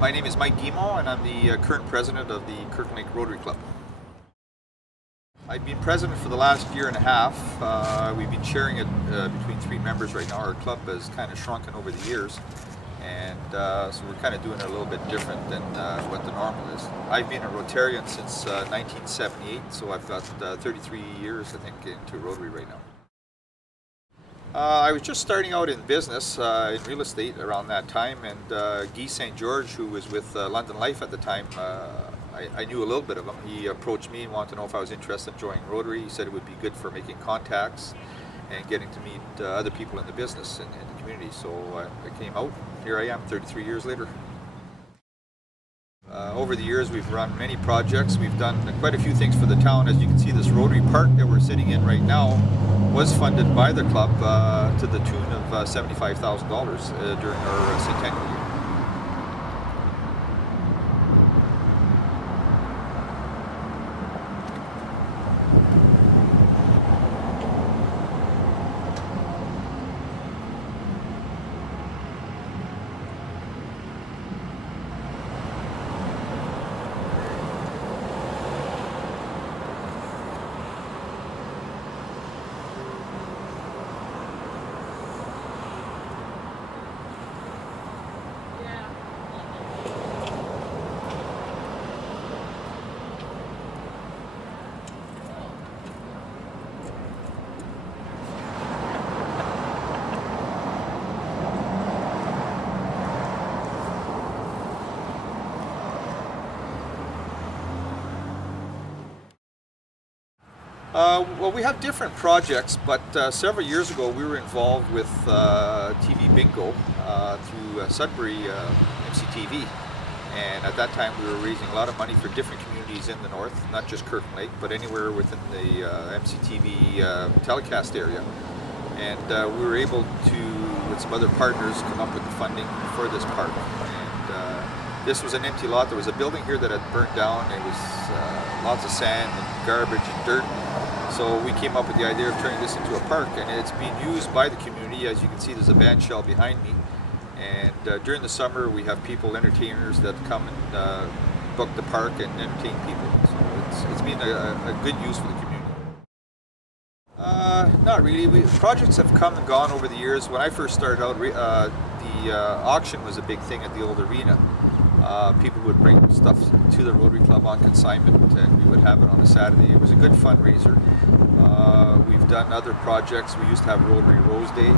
My name is Mike Guimond, and I'm the current president of the Kirkland Lake Rotary Club. I've been president for the last year and a half. We've been sharing it between three members right now. Our club has kind of shrunken over the years, and so we're kind of doing it a little bit different than what the normal is. I've been a Rotarian since 1978, so I've got 33 years, I think, into Rotary right now. I was just starting out in business, in real estate around that time, and Guy St. George, who was with London Life at the time, I knew a little bit of him. He approached me and wanted to know if I was interested in joining Rotary. He said it would be good for making contacts and getting to meet other people in the business and in the community. So I came out. Here I am 33 years later. Over the years we've run many projects. We've done quite a few things for the town. As you can see, this Rotary Park that we're sitting in right now was funded by the club to the tune of $75,000 during our centennial year. Well, we have different projects, but several years ago we were involved with TV Bingo through Sudbury MCTV, and at that time we were raising a lot of money for different communities in the north, not just Kirkland Lake, but anywhere within the MCTV telecast area. And we were able to, with some other partners, come up with the funding for this park. And this was an empty lot. There was a building here that had burnt down. There was lots of sand and garbage and dirt. So we came up with the idea of turning this into a park, and it's being used by the community. As you can see, there's a band shell behind me, and during the summer we have people, entertainers, that come and book the park and entertain people. So it's been a good use for the community. Not really. Projects have come and gone over the years. When I first started out, the auction was a big thing at the old arena. People would bring stuff to the Rotary Club on consignment, and we would have it on a Saturday. It was a good fundraiser. We've done other projects. We used to have Rotary Rose Day.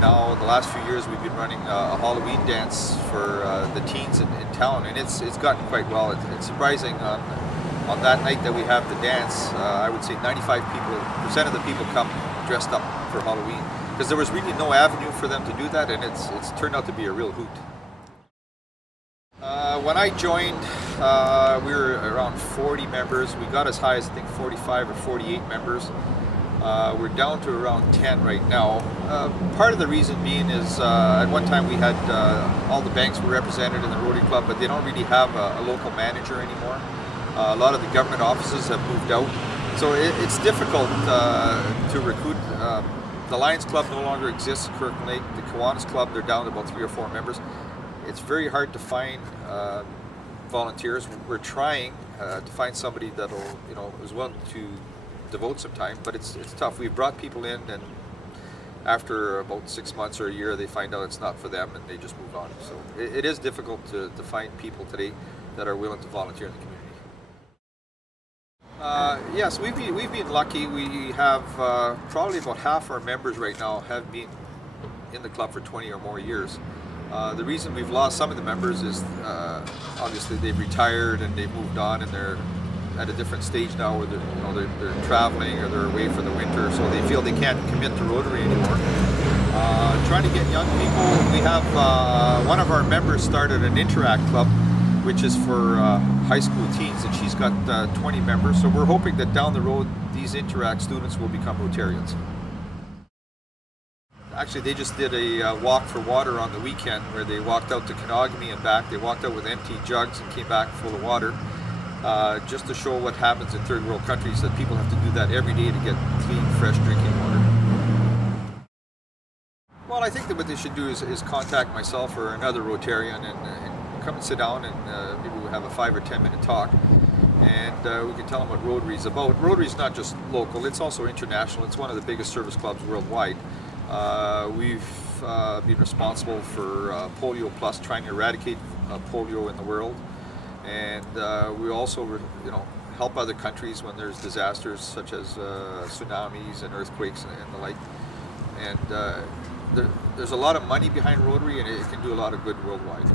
Now, in the last few years, we've been running a Halloween dance for the teens in town, and it's gotten quite well. It's surprising. On that night that we have the dance, I would say 95% of the people come dressed up for Halloween, because there was really no avenue for them to do that, and it's turned out to be a real hoot. When I joined, we were around 40 members. We got as high as, I think, 45 or 48 members. We're down to around 10 right now. Part of the reason being is at one time we had all the banks were represented in the Rotary Club, but they don't really have a local manager anymore. A lot of the government offices have moved out, so it's difficult to recruit. The Lions Club no longer exists in Kirkland Lake. The Kiwanis Club, they're down to about 3 or 4 members. It's very hard to find volunteers. We're trying to find somebody that'll, is willing to devote some time, but it's tough. We've brought people in, and after about 6 months or a year, they find out it's not for them, and they just move on. So it is difficult to find people today that are willing to volunteer in the community. Yes, we've been lucky. We have probably about half our members right now have been in the club for 20 or more years. The reason we've lost some of the members is obviously they've retired and they've moved on, and they're at a different stage now where they're traveling or they're away for the winter, so they feel they can't commit to Rotary anymore. Trying to get young people, we have one of our members started an Interact Club, which is for high school teens, and she's got 20 members, so we're hoping that down the road these Interact students will become Rotarians. Actually, they just did a walk for water on the weekend where they walked out to Kenogami and back. They walked out with empty jugs and came back full of water, just to show what happens in third world countries, that people have to do that every day to get clean, fresh drinking water. Well, I think that what they should do is contact myself or another Rotarian and come and sit down, and maybe we'll have a 5 or 10 minute talk, and we can tell them what Rotary is about. Rotary is not just local, it's also international. It's one of the biggest service clubs worldwide. We've been responsible for Polio Plus, trying to eradicate polio in the world, and we also help other countries when there's disasters such as tsunamis and earthquakes and the like. And there's a lot of money behind Rotary, and it can do a lot of good worldwide.